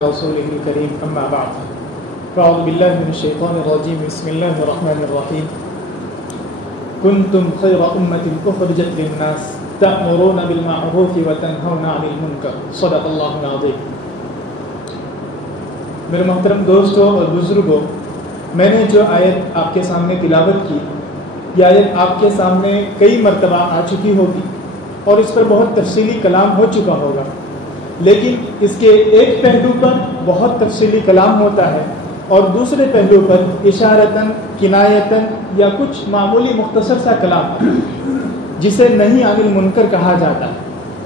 رسوله الكريم أما بعد فأعوذ بالله من الشيطان الرجيم بسم الله الرحمن الرحيم كنتم خير أمة أخرجت للناس تأمرون بالمعروف وتنهون عن المنكر صدق الله العظيم. میرے محترم دوستوں اور بزرگوں، میں نے جو آیت آپ کے سامنے تلاوت کی، یہ آیت آپ کے سامنے کئی مرتبہ آ چکی ہوگی اور اس پر بہت تفصیلی کلام ہو چکا ہوگا، لیکن اس کے ایک پہلو پر بہت تفصیلی کلام ہوتا ہے اور دوسرے پہلو پر اشارتاً کنایتاً یا کچھ معمولی مختصر سا کلام جسے نہی عن المنکر کہا جاتا ہے.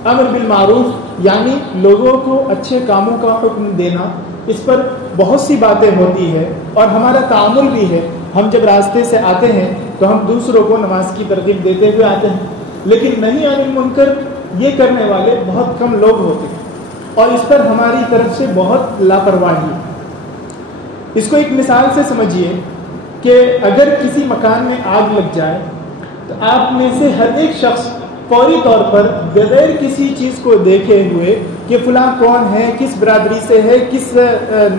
امر بالمعروف یعنی لوگوں کو اچھے کاموں کا حکم دینا، اس پر بہت سی باتیں ہوتی ہے اور ہمارا تعامل بھی ہے. ہم جب راستے سے آتے ہیں تو ہم دوسروں کو نماز کی ترغیب دیتے ہوئے آتے ہیں، لیکن نہی عن المنکر یہ کرنے والے بہت کم لوگ ہوتے ہیں اور اس پر ہماری طرف سے بہت لاپرواہی ہے. اس کو ایک مثال سے سمجھیے کہ اگر کسی مکان میں آگ لگ جائے تو آپ میں سے ہر ایک شخص فوری طور پر بغیر کسی چیز کو دیکھے ہوئے کہ فلاں کون ہے، کس برادری سے ہے، کس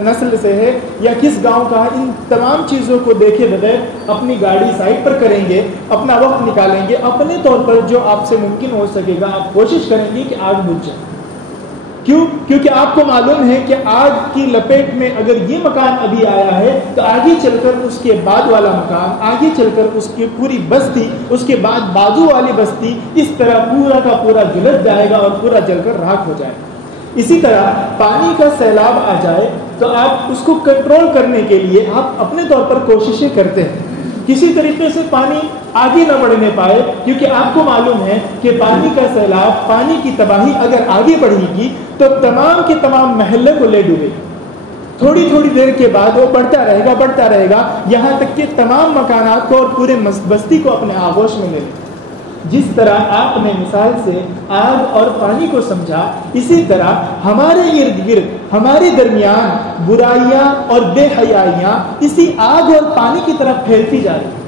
نسل سے ہے یا کس گاؤں کا ہے، ان تمام چیزوں کو دیکھے بغیر اپنی گاڑی سائڈ پر کریں گے، اپنا وقت نکالیں گے، اپنے طور پر جو آپ سے ممکن ہو سکے گا آپ کوشش کریں گے کہ آگ بجھ جائے. کیوں؟ کیونکہ آپ کو معلوم ہے کہ آگ کی لپیٹ میں اگر یہ مکان ابھی آیا ہے تو آگے چل کر اس کے بعد والا مکان، آگے چل کر اس کی پوری بستی، اس کے بعد بازو والی بستی، اس طرح پورا کا پورا جلد جائے گا اور پورا جل کر راکھ ہو جائے گا. اسی طرح پانی کا سیلاب آ جائے تو آپ اس کو کنٹرول کرنے کے لیے آپ اپنے طور پر کوششیں کرتے ہیں، کسی طریقے سے پانی آگے نہ بڑھنے پائے، کیونکہ آپ کو معلوم ہے کہ پانی کا سیلاب، پانی کی تباہی اگر آگے بڑھے گی تو تمام کے تمام محلے کو لے ڈوبے گی. تھوڑی تھوڑی دیر کے بعد وہ بڑھتا رہے گا یہاں تک کہ تمام مکانات کو اور پورے بستی کو اپنے آغوش میں لے لے. جس طرح آپ نے مثال سے آگ اور پانی کو سمجھا، اسی طرح ہمارے ارد گرد، ہمارے درمیان برائیاں اور بے حیائیاں اسی آگ اور پانی کی طرف پھیلتی جا رہی ہیں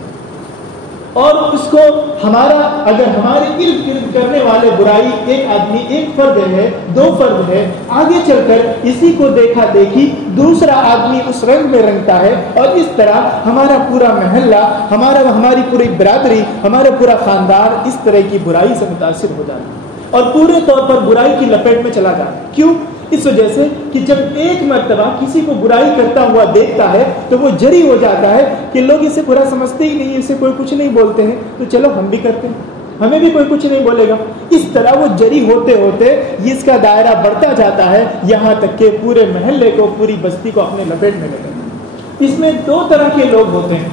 اور اس کو اگر ہمارے ارد گرد کرنے والے برائی ایک آدمی، ایک فرد ہے، دو فرد ہے، آگے چل کر اسی کو دیکھا دیکھی دوسرا آدمی اس رنگ میں رنگتا ہے اور اس طرح ہمارا پورا محلہ، ہماری پوری برادری، ہمارا پورا خاندان اس طرح کی برائی سے متاثر ہو جاتا ہے اور پورے طور پر برائی کی لپیٹ میں چلا جاتا ہے. کیوں؟ اس وجہ سے کہ جب ایک مرتبہ کسی کو برائی کرتا ہوا دیکھتا ہے تو وہ جری ہو جاتا ہے کہ لوگ اسے برا سمجھتے ہی نہیں، اسے کوئی کچھ نہیں بولتے ہیں تو چلو ہم بھی کرتے ہیں، ہمیں بھی کوئی کچھ نہیں بولے گا. اس طرح وہ جری ہوتے ہوتے اس کا دائرہ بڑھتا جاتا ہے یہاں تک کہ پورے محلے کو، پوری بستی کو اپنے لپیٹ میں لے لیتا ہے. اس میں دو طرح کے لوگ ہوتے ہیں.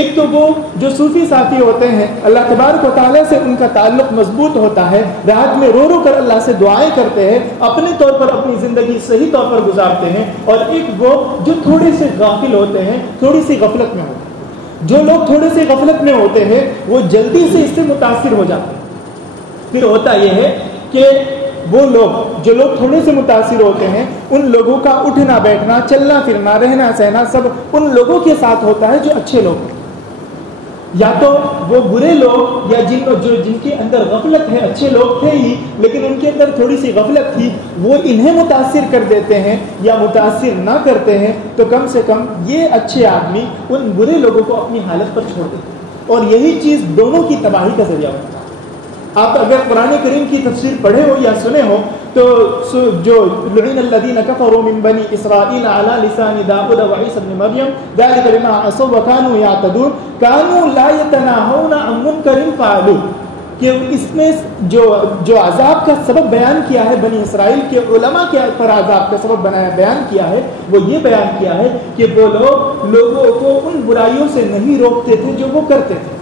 ایک تو وہ جو صوفی صافی ہوتے ہیں، اللہ تبارک و تعالیٰ سے ان کا تعلق مضبوط ہوتا ہے، رات میں رو رو کر اللہ سے دعائیں کرتے ہیں، اپنے طور پر اپنی زندگی صحیح طور پر گزارتے ہیں. اور ایک وہ جو تھوڑے سے غافل ہوتے ہیں، تھوڑی سی غفلت میں ہوتے ہیں. جو لوگ تھوڑے سے غفلت میں ہوتے ہیں وہ جلدی سے اس سے متاثر ہو جاتے ہیں. پھر ہوتا یہ ہے کہ وہ لوگ جو تھوڑے سے متاثر ہوتے ہیں، ان لوگوں کا اٹھنا بیٹھنا، چلنا پھرنا، رہنا سہنا سب ان لوگوں کے ساتھ ہوتا ہے جو اچھے لوگ ہیں. یا تو وہ برے لوگ یا جن کے اندر غفلت ہے، اچھے لوگ تھے ہی لیکن ان کے اندر تھوڑی سی غفلت تھی، وہ انہیں متاثر کر دیتے ہیں یا متاثر نہ کرتے ہیں تو کم سے کم یہ اچھے آدمی ان برے لوگوں کو اپنی حالت پر چھوڑ دیتے ہیں اور یہی چیز دونوں کی تباہی کا ذریعہ ہوتا ہے. آپ اگر قرآن کریم کی تفسیر پڑھے ہو یا سنے ہو تو جو لعن الذین کفروا من بنی اسرائیل علی لسان داؤد و عیسی ابن مریم ذلک بما عصوا وکانوا یعتدون کانوا لا یتناہون عن منکر فعلوہ، کہ اس میں جو عذاب کا سبب بیان کیا ہے بنی اسرائیل کے علماء کے پر عذاب کا سبب بیان کیا ہے، وہ یہ بیان کیا ہے کہ وہ لوگ لوگوں کو ان برائیوں سے نہیں روکتے تھے جو وہ کرتے تھے.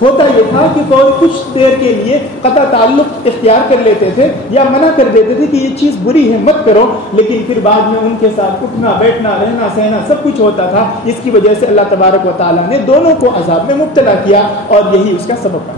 ہوتا یہ تھا کہ کوئی کچھ دیر کے لیے قطع تعلق اختیار کر لیتے تھے یا منع کر دیتے تھے کہ یہ چیز بری ہے مت کرو، لیکن پھر بعد میں ان کے ساتھ اٹھنا بیٹھنا، رہنا سہنا سب کچھ ہوتا تھا. اس کی وجہ سے اللہ تبارک و تعالیٰ نے دونوں کو عذاب میں مبتلا کیا اور یہی اس کا سبب ہے.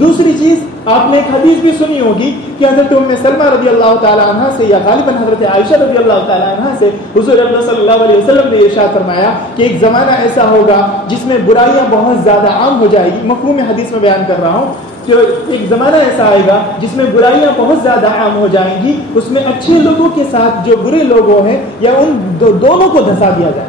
دوسری چیز آپ نے ایک حدیث بھی سنی ہوگی کہ حضرت ام سلمہ رضی اللہ تعالیٰ عنہ سے یا غالباً حضرت عائشہ رضی اللہ تعالیٰ عنہ سے حضور اکرم صلی اللہ علیہ وسلم نے ارشاد فرمایا کہ ایک زمانہ ایسا ہوگا جس میں برائیاں بہت زیادہ عام ہو جائے گی. مفہوم حدیث میں بیان کر رہا ہوں کہ ایک زمانہ ایسا آئے گا جس میں برائیاں بہت زیادہ عام ہو جائیں گی, اس میں اچھے لوگوں کے ساتھ جو برے لوگ ہیں یا ان دونوں کو دھسا دیا جائے.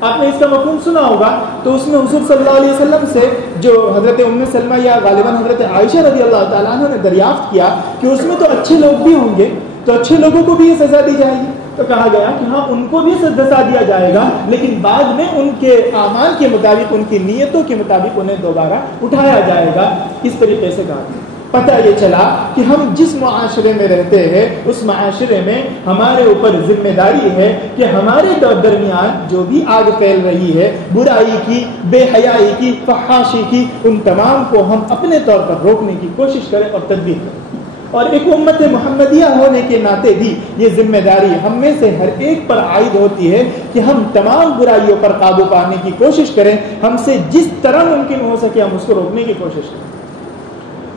آپ نے اس کا مفہوم سنا ہوگا. تو اس میں حضور صلی اللہ علیہ وسلم سے جو حضرت ام سلمہ یا غالباً حضرت عائشہ رضی اللہ تعالیٰ عنہ نے دریافت کیا کہ اس میں تو اچھے لوگ بھی ہوں گے, تو اچھے لوگوں کو بھی یہ سزا دی جائے گی. تو کہا گیا کہ ہاں ان کو بھی سزا دیا جائے گا, لیکن بعد میں ان کے اعمال کے مطابق, ان کی نیتوں کے مطابق انہیں دوبارہ اٹھایا جائے گا. اس طریقے سے کہا گیا. پتہ یہ چلا کہ ہم جس معاشرے میں رہتے ہیں اس معاشرے میں ہمارے اوپر ذمہ داری ہے کہ ہمارے درمیان جو بھی آگ پھیل رہی ہے برائی کی, بے حیائی کی, فحاشی کی, ان تمام کو ہم اپنے طور پر روکنے کی کوشش کریں اور تدبیر کریں. اور ایک امت محمدیہ ہونے کے ناطے بھی یہ ذمہ داری ہم میں سے ہر ایک پر عائد ہوتی ہے کہ ہم تمام برائیوں پر قابو پانے کی کوشش کریں. ہم سے جس طرح ممکن ہو سکے ہم اس کو روکنے کی کوشش کریں.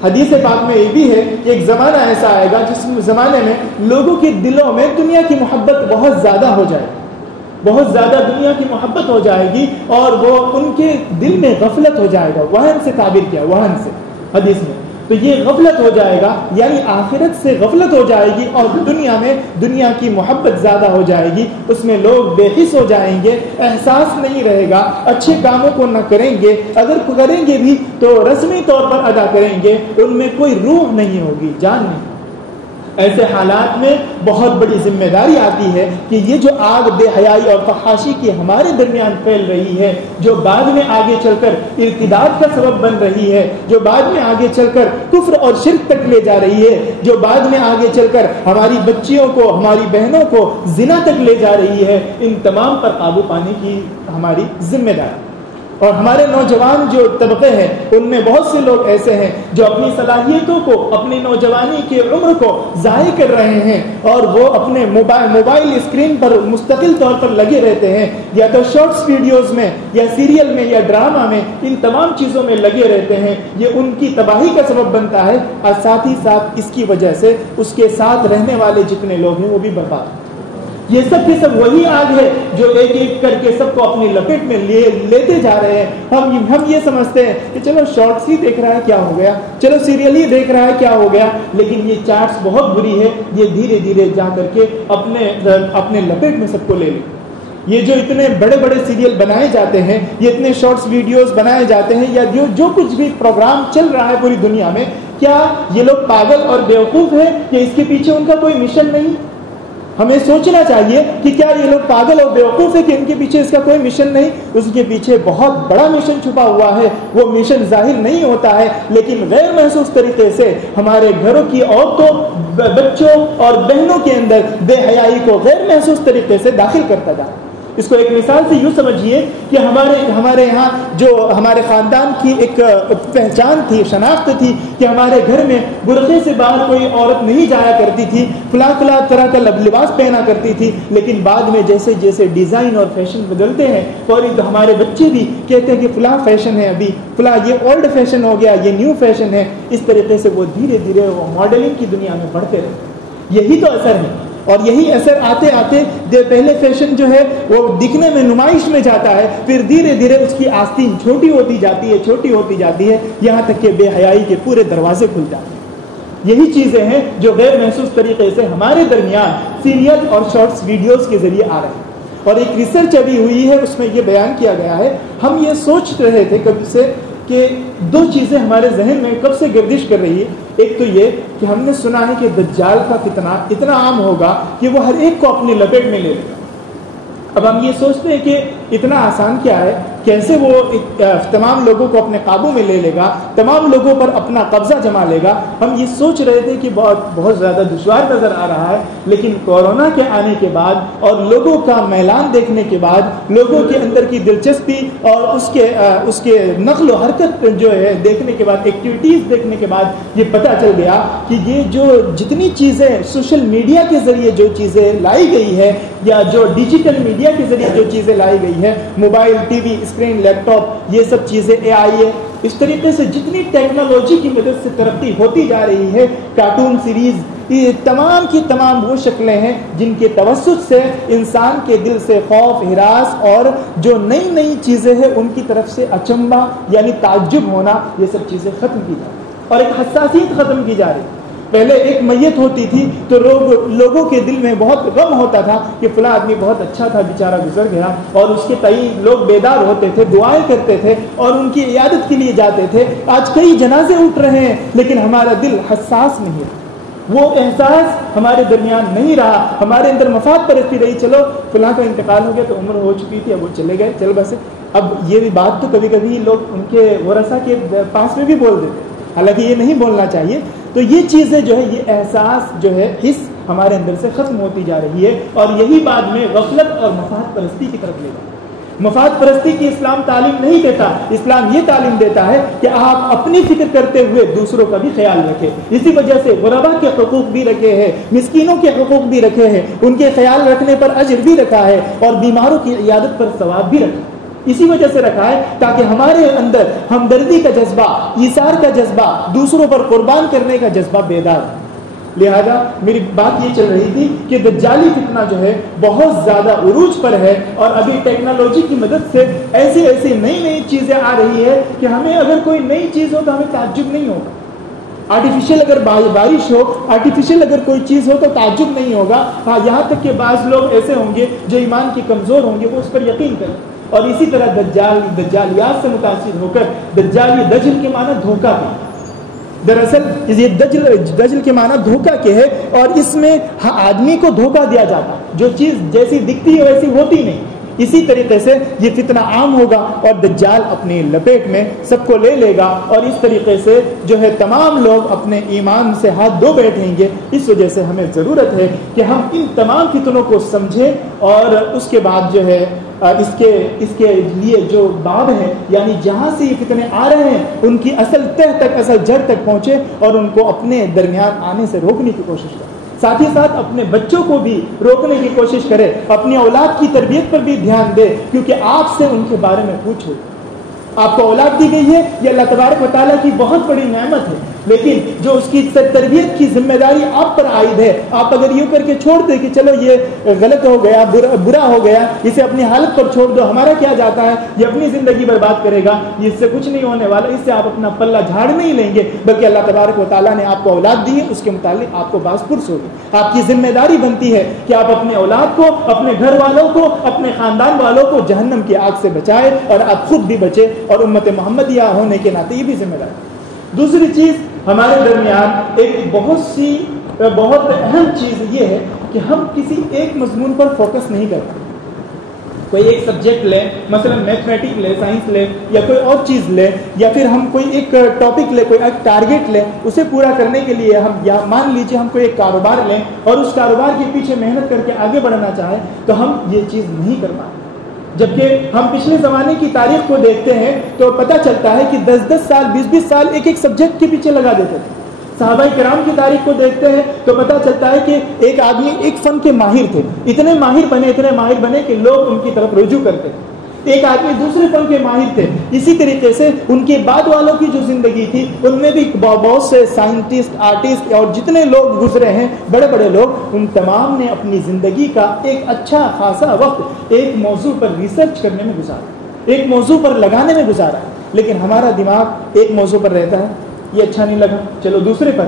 حدیث پاک میں یہ بھی ہے کہ ایک زمانہ ایسا آئے گا جس زمانے میں لوگوں کے دلوں میں دنیا کی محبت بہت زیادہ ہو جائے گی, بہت زیادہ دنیا کی محبت ہو جائے گی, اور وہ ان کے دل میں غفلت ہو جائے گا. وہن سے تعبیر کیا, وہن سے حدیث میں. تو یہ غفلت ہو جائے گا, یعنی آخرت سے غفلت ہو جائے گی, اور دنیا میں دنیا کی محبت زیادہ ہو جائے گی. اس میں لوگ بے حس ہو جائیں گے, احساس نہیں رہے گا, اچھے کاموں کو نہ کریں گے, اگر کریں گے بھی تو رسمی طور پر ادا کریں گے, ان میں کوئی روح نہیں ہوگی, جان نہیں. ایسے حالات میں بہت بڑی ذمہ داری آتی ہے کہ یہ جو آگ بے حیائی اور فحاشی کی ہمارے درمیان پھیل رہی ہے, جو بعد میں آگے چل کر ارتداد کا سبب بن رہی ہے, جو بعد میں آگے چل کر کفر اور شرک تک لے جا رہی ہے, جو بعد میں آگے چل کر ہماری بچیوں کو, ہماری بہنوں کو زنا تک لے جا رہی ہے, ان تمام پر قابو پانے کی ہماری ذمہ داری. اور ہمارے نوجوان جو طبقے ہیں ان میں بہت سے لوگ ایسے ہیں جو اپنی صلاحیتوں کو, اپنی نوجوانی کی عمر کو ضائع کر رہے ہیں, اور وہ اپنے موبائل اسکرین پر مستقل طور پر لگے رہتے ہیں, یا تو شارٹس ویڈیوز میں یا سیریل میں یا ڈرامہ میں, ان تمام چیزوں میں لگے رہتے ہیں. یہ ان کی تباہی کا سبب بنتا ہے, اور ساتھ ہی ساتھ اس کی وجہ سے اس کے ساتھ رہنے والے جتنے لوگ ہیں وہ بھی برباد ہیں. یہ سب کے سب وہی آگ ہے جو ایک ایک کر کے سب کو اپنی لپیٹ میں لیتے جا رہے ہیں. ہم یہ سمجھتے ہیں کہ چلو شارٹس ہی دیکھ رہا ہے کیا ہو گیا, چلو سیریل ہی دیکھ رہا ہے کیا ہو گیا, لیکن یہ چارٹس بہت بری ہے, یہ دھیرے دھیرے جا کر کے اپنے لپیٹ میں سب کو لے لیں. یہ جو اتنے بڑے بڑے سیریل بنائے جاتے ہیں, یہ اتنے شارٹس ویڈیوز بنائے جاتے ہیں, یا جو کچھ بھی پروگرام چل رہا ہے پوری دنیا میں, کیا یہ لوگ پاگل اور بیوقوف ہیں کہ اس کے پیچھے ان کا کوئی مشن نہیں؟ ہمیں سوچنا چاہیے کہ کیا یہ لوگ پاگل اور بیوقوف ہے کہ ان کے پیچھے اس کا کوئی مشن نہیں؟ اس کے پیچھے بہت بڑا مشن چھپا ہوا ہے. وہ مشن ظاہر نہیں ہوتا ہے, لیکن غیر محسوس طریقے سے ہمارے گھروں کی عورتوں, بچوں اور بہنوں کے اندر بے حیائی کو غیر محسوس طریقے سے داخل کرتا جاتا ہے. اس کو ایک مثال سے یوں سمجھیے کہ ہمارے یہاں جو ہمارے خاندان کی ایک پہچان تھی, شناخت تھی کہ ہمارے گھر میں برقعے سے باہر کوئی عورت نہیں جایا کرتی تھی, فلاں طرح کا لباس پہنا کرتی تھی. لیکن بعد میں جیسے جیسے ڈیزائن اور فیشن بدلتے ہیں, اور ہمارے بچے بھی کہتے ہیں کہ فلاں فیشن ہے, ابھی فلاں یہ اولڈ فیشن ہو گیا, یہ نیو فیشن ہے. اس طریقے سے وہ دھیرے دھیرے وہ ماڈلنگ کی دنیا میں بڑھتے رہتے. یہی تو اثر ہے. اور یہی اثر آتے آتے پہلے فیشن جو ہے وہ دکھنے میں نمائش میں جاتا ہے, پھر دھیرے دھیرے اس کی آستین چھوٹی ہوتی جاتی ہے, یہاں تک کہ بے حیائی کے پورے دروازے کھل جاتے ہیں. یہی چیزیں ہیں جو غیر محسوس طریقے سے ہمارے درمیان سیریل اور شارٹس ویڈیوز کے ذریعے آ رہے ہیں. اور ایک ریسرچ ابھی ہوئی ہے, اس میں یہ بیان کیا گیا ہے, ہم یہ سوچ رہے تھے کبھی سے کہ دو چیزیں ہمارے ذہن میں کب سے گردش کر رہی ہے. ایک تو یہ کہ ہم نے سنا ہے کہ دجال کا فتنہ اتنا عام ہوگا کہ وہ ہر ایک کو اپنی لپیٹ میں لے لے گا. اب ہم یہ سوچتے ہیں کہ اتنا آسان کیا ہے, کیسے وہ تمام لوگوں کو اپنے قابو میں لے لے گا, تمام لوگوں پر اپنا قبضہ جما لے گا. ہم یہ سوچ رہے تھے کہ بہت زیادہ دشوار نظر آ رہا ہے. لیکن کورونا کے آنے کے بعد اور لوگوں کا میلان دیکھنے کے بعد, لوگوں کے اندر کی دلچسپی اور اس کے نقل و حرکت جو ہے دیکھنے کے بعد, ایکٹیویٹیز دیکھنے کے بعد یہ پتہ چل گیا کہ یہ جو جتنی چیزیں سوشل میڈیا کے ذریعے جو چیزیں لائی گئی ہے, یا جو ڈیجیٹل میڈیا کے ذریعے جو چیزیں لائی گئی ہے, موبائل, ٹی وی اسکرین, لیپ ٹاپ, یہ سب چیزیں, اے آئی ہے, اس طریقے سے جتنی ٹیکنالوجی کی مدد سے ترقی ہوتی جا رہی ہے، کارٹون سیریز، یہ تمام کی تمام وہ شکلیں ہیں جن کے توسط سے انسان کے دل سے خوف، ہراس اور جو نئی نئی چیزیں ہیں ان کی طرف سے اچنبھا یعنی تعجب ہونا، یہ سب چیزیں ختم کی جا رہی اور ایک حساسیت ختم کی جا رہی۔ پہلے ایک میت ہوتی تھی تو لوگوں کے دل میں بہت غم ہوتا تھا کہ فلاں آدمی بہت اچھا تھا، بیچارہ گزر گیا، اور اس کے تئیں لوگ بیدار ہوتے تھے، دعائیں کرتے تھے اور ان کی عیادت کے لیے جاتے تھے۔ آج کئی جنازے اٹھ رہے ہیں لیکن ہمارا دل حساس نہیں ہے، وہ احساس ہمارے درمیان نہیں رہا، ہمارے اندر مفاد پرستی رہی، چلو فلاں کا انتقال ہو گیا تو عمر ہو چکی تھی، اب وہ چلے گئے، چل بس۔ اب یہ بات تو کبھی کبھی لوگ ان کے ورثہ کے پاس میں بھی بول دیتے، حالانکہ یہ نہیں بولنا چاہیے۔ تو یہ چیزیں جو ہے، یہ احساس جو ہے، حس ہمارے اندر سے ختم ہوتی جا رہی ہے، اور یہی بعد میں غفلت اور مفاد پرستی کی طرف لے جاتا ہے۔ مفاد پرستی کی اسلام تعلیم نہیں دیتا، اسلام یہ تعلیم دیتا ہے کہ آپ اپنی فکر کرتے ہوئے دوسروں کا بھی خیال رکھیں۔ اسی وجہ سے غربا کے حقوق بھی رکھے ہیں، مسکینوں کے حقوق بھی رکھے ہیں، ان کے خیال رکھنے پر اجر بھی رکھا ہے، اور بیماروں کی عیادت پر ثواب بھی رکھا ہے۔ اسی وجہ سے رکھا ہے تاکہ ہمارے اندر ہمدردی کا جذبہ، ایثار کا جذبہ، دوسروں پر قربان کرنے کا جذبہ بیدار ہے۔ لہذا میری بات یہ چل رہی تھی کہ دجالی فتنہ جو ہے بہت زیادہ عروج پر ہے، اور ابھی ٹیکنالوجی کی مدد سے ایسی ایسی نئی نئی چیزیں آ رہی ہے کہ ہمیں اگر کوئی نئی چیز ہو تو ہمیں تعجب نہیں ہوگا۔ آرٹیفیشل اگر بارش ہو، آرٹیفیشل اگر کوئی چیز ہو تو تعجب نہیں ہوگا۔ ہاں، یہاں تک کہ بعض لوگ ایسے ہوں گے جو ایمان کی کمزور ہوں گے، وہ اس پر یقین کریں۔ اور اسی طرح دجالیات سے متاثر ہو کر، دجالی دجل کے معنی دھوکہ کے، دراصل یہ دجل کے معنی دھوکہ کے ہے، اور اس میں آدمی کو دھوکہ دیا جاتا، جو چیز جیسی دکھتی ہے ویسی ہوتی نہیں۔ اسی طریقے سے یہ فتنہ عام ہوگا اور دجال اپنی لپیٹ میں سب کو لے لے گا، اور اس طریقے سے جو ہے تمام لوگ اپنے ایمان سے ہاتھ دھو بیٹھیں گے۔ اس وجہ سے ہمیں ضرورت ہے کہ ہم ان تمام فتنوں کو سمجھیں، اور اس کے بعد جو ہے اس کے لیے جو باب ہے، یعنی جہاں سے یہ فتنے آ رہے ہیں ان کی اصل تہ تک، اصل جڑ تک پہنچے، اور ان کو اپنے درمیان آنے سے روکنے کی کوشش کریں۔ ساتھ ہی ساتھ اپنے بچوں کو بھی روکنے کی کوشش کرے، اپنی اولاد کی تربیت پر بھی دھیان دے، کیونکہ آپ سے ان کے بارے میں پوچھو۔ آپ کو اولاد دی گئی ہے، یہ اللہ تبارک و تعالیٰ کی بہت بڑی نعمت ہے، لیکن جو اس کی تربیت کی ذمہ داری آپ پر عائد ہے، آپ اگر یوں کر کے چھوڑ دیں کہ چلو یہ غلط ہو گیا، برا ہو گیا، اسے اپنی حالت پر چھوڑ دو، ہمارا کیا جاتا ہے، یہ اپنی زندگی برباد کرے گا، اس سے کچھ نہیں ہونے والا، اس سے آپ اپنا پلہ جھاڑ نہیں لیں گے، بلکہ اللہ تبارک و تعالیٰ نے آپ کو اولاد دی ہے، اس کے متعلق آپ کو باز پرس ہوگی۔ آپ کی ذمہ داری بنتی ہے کہ آپ اپنے اولاد کو، اپنے گھر والوں کو، اپنے خاندان والوں کو جہنم کی آگ سے بچائے، اور آپ خود بھی بچے، اور امت محمدیہ ہونے کے ناطے یہ بھی ذمہ داری۔ دوسری چیز ہمارے درمیان ایک بہت اہم چیز یہ ہے کہ ہم کسی ایک مضمون پر فوکس نہیں کرتے۔ کوئی ایک سبجیکٹ لیں، مثلا میتھمیٹک لیں، سائنس لیں، یا کوئی اور چیز لیں، یا پھر ہم کوئی ایک ٹاپک لیں، کوئی ایک ٹارگیٹ لیں، اسے پورا کرنے کے لیے ہم، یا مان لیجیے ہم کوئی ایک کاروبار لیں اور اس کاروبار کے پیچھے محنت کر کے آگے بڑھنا چاہیں، تو ہم یہ چیز نہیں کر پاتے۔ جبکہ ہم پچھلے زمانے کی تاریخ کو دیکھتے ہیں تو پتہ چلتا ہے کہ 10-10 سال، 20-20 سال ایک سبجیکٹ کے پیچھے لگا دیتے تھے۔ صحابہ کرام کی تاریخ کو دیکھتے ہیں تو پتہ چلتا ہے کہ ایک آدمی ایک فن کے ماہر تھے، اتنے ماہر بنے کہ لوگ ان کی طرف رجوع کرتے تھے۔ ایک آدمی دوسرے فن کے ماہر تھے۔ اسی طریقے سے ان کے بعد والوں کی جو زندگی تھی ان میں بھی بہت سے سائنٹسٹ، آرٹسٹ اور جتنے لوگ گزرے ہیں، بڑے بڑے لوگ، ان تمام نے اپنی زندگی کا ایک اچھا خاصا وقت ایک موضوع پر ریسرچ کرنے میں گزارا، ایک موضوع پر لگانے میں گزارا۔ لیکن ہمارا دماغ ایک موضوع پر رہتا ہے، یہ اچھا نہیں لگا، چلو دوسرے پر،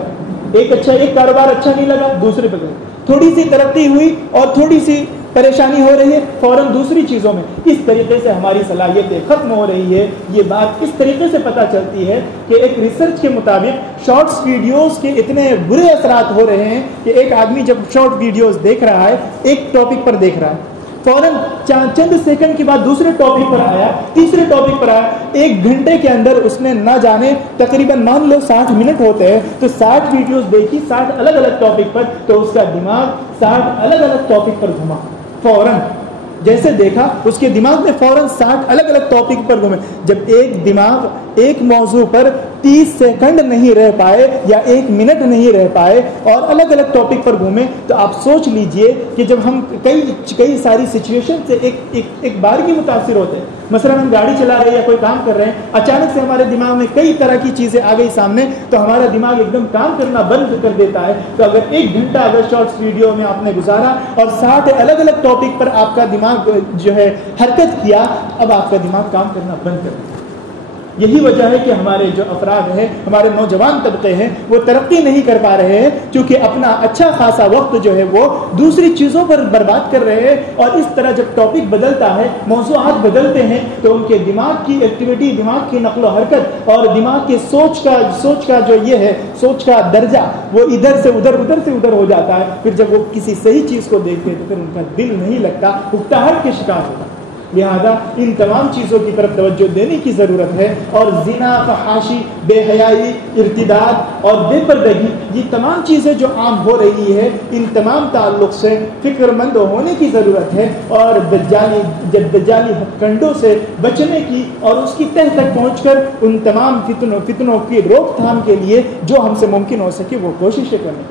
ایک کاروبار اچھا نہیں لگا، دوسرے پر، تھوڑی سی ترقی ہوئی اور تھوڑی سی پریشانی ہو رہی ہے، فوراً دوسری چیزوں میں۔ اس طریقے سے ہماری صلاحیتیں ختم ہو رہی ہے۔ یہ بات اس طریقے سے پتہ چلتی ہے کہ ایک ریسرچ کے مطابق شارٹس ویڈیوز کے اتنے برے اثرات ہو رہے ہیں کہ ایک آدمی جب شارٹ ویڈیوز دیکھ رہا ہے، ایک ٹاپک پر دیکھ رہا ہے، فوراً چند سیکنڈ کے بعد دوسرے ٹاپک پر آیا، تیسرے ٹاپک پر آیا، 1 گھنٹے کے اندر اس نے نہ جانے تقریباً مان لو 60 منٹ ہوتے ہیں تو 60 ویڈیوز دیکھی 60 الگ الگ ٹاپک پر، تو اس کا دماغ 60 الگ الگ ٹاپک پر گھما۔ فوراً جیسے دیکھا اس کے دماغ میں فوراً 60 الگ الگ ٹاپک پر گھومے۔ جب ایک دماغ ایک موضوع پر 30 سیکنڈ نہیں رہ پائے یا 1 منٹ نہیں رہ پائے اور الگ الگ ٹاپک پر گھومیں، تو آپ سوچ لیجئے کہ جب ہم کئی ساری سچویشن سے ایک بار کی متاثر ہوتے ہیں، مثلا ہم گاڑی چلا رہے ہیں یا کوئی کام کر رہے ہیں، اچانک سے ہمارے دماغ میں کئی طرح کی چیزیں آ گئی سامنے، تو ہمارا دماغ ایک دم کام کرنا بند کر دیتا ہے. تو اگر 1 گھنٹہ اگر شارٹس ویڈیو میں آپ نے گزارا اور 60 الگ الگ ٹاپک پر آپ کا دماغ جو ہے حرکت کیا، اب آپ کا دماغ کام کرنا بند کر دیا. یہی وجہ ہے کہ ہمارے جو افراد ہیں، ہمارے نوجوان طبقے ہیں، وہ ترقی نہیں کر پا رہے ہیں، کیونکہ اپنا اچھا خاصا وقت جو ہے وہ دوسری چیزوں پر برباد کر رہے ہیں. اور اس طرح جب ٹاپک بدلتا ہے، موضوعات بدلتے ہیں، تو ان کے دماغ کی ایکٹیویٹی، دماغ کی نقل و حرکت اور دماغ کے سوچ کا جو یہ ہے، سوچ کا درجہ، وہ ادھر سے ادھر ہو جاتا ہے. پھر جب وہ کسی صحیح چیز کو دیکھتے ہیں تو پھر ان کا دل نہیں لگتا، اکتاہٹ کے شکار ہوتا. لہذا ان تمام چیزوں کی طرف توجہ دینے کی ضرورت ہے. اور زنا، فحاشی، بے حیائی، ارتداد اور بے پردگی، یہ تمام چیزیں جو عام ہو رہی ہے، ان تمام تعلق سے فکر مند ہونے کی ضرورت ہے اور دجالی ہتھ کنڈوں سے بچنے کی اور اس کی تہ تک پہنچ کر ان تمام فتنوں کی روک تھام کے لیے جو ہم سے ممکن ہو سکے وہ کوششیں کریں.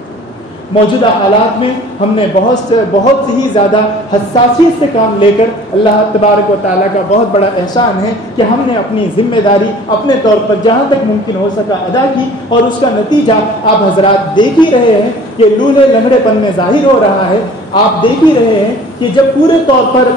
موجودہ حالات میں ہم نے بہت ہی زیادہ حساسیت سے کام لے کر، اللہ تبارک و تعالیٰ کا بہت بڑا احسان ہے کہ ہم نے اپنی ذمہ داری اپنے طور پر جہاں تک ممکن ہو سکا ادا کی. اور اس کا نتیجہ آپ حضرات دیکھ ہی رہے ہیں کہ لولہے لنگڑے پن میں ظاہر ہو رہا ہے. آپ دیکھ ہی رہے ہیں کہ جب پورے طور پر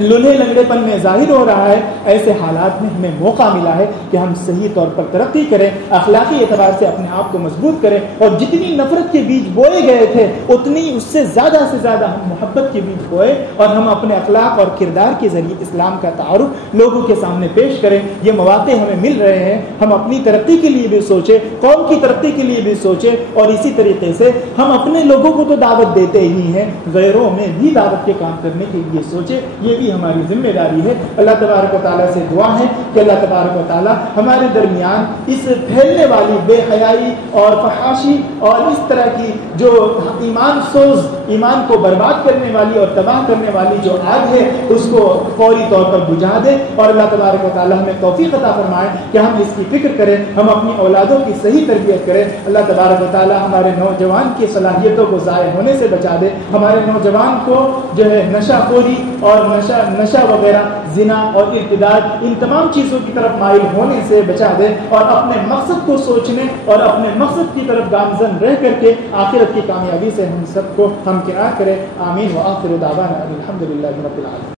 لولہے لنگڑے پن میں ظاہر ہو رہا ہے، ایسے حالات میں ہمیں موقع ملا ہے کہ ہم صحیح طور پر ترقی کریں، اخلاقی اعتبار سے اپنے آپ کو مضبوط کریں. اور جتنی نفرت کے بیج بوئے گئے تھے، اتنی اس سے زیادہ ہم محبت کے بیج بوئے اور ہم اپنے اخلاق اور کردار کے ذریعے اسلام کا تعارف لوگوں کے سامنے پیش کریں. یہ مواقع ہمیں مل رہے ہیں، ہم اپنی ترقی کے لیے بھی سوچیں، قوم کی ترقی کے لیے بھی سوچیں. اور اسی طریقے سے ہم اپنے لوگوں کو تو دعوت دیتے ہی ہیں، غیروں میں بھی دعوت کے کام کرنے کے لیے سوچیں. یہ بھی ہماری ذمہ داری ہے. اللہ تبارک و تعالیٰ سے دعا ہے کہ اللہ تبارک و تعالیٰ ہمارے درمیان اس پھیلنے والی بے حیائی اور فحاشی اور اس طرح کی جو ایمان کو برباد کرنے والی اور تباہ کرنے والی جو آگ ہے، اس کو فوری طور پر بجھا دے. اور اللہ تبارک و تعالیٰ ہمیں توفیق عطا فرمائے کہ ہم اس کی فکر کریں، ہم اپنی اولادوں کی صحیح تربیت کریں. اللہ تبارک و تعالیٰ ہمارے نوجوان کی صلاحیتوں کو ضائع ہونے سے بچا دے. ہمارے نوجوان کو جو ہے نشہ خوری اور نشہ وغیرہ، زنا اور ارتداد، ان تمام چیزوں کی طرف مائل ہونے سے بچا دے اور اپنے مقصد کو سوچنے اور اپنے مقصد کی طرف گامزن رہ کر کے آخرت کی کامیابی سے ہم سب کو ہمکنار کرے. آمین. وآخر دعوانا الحمدللہ رب العالمین.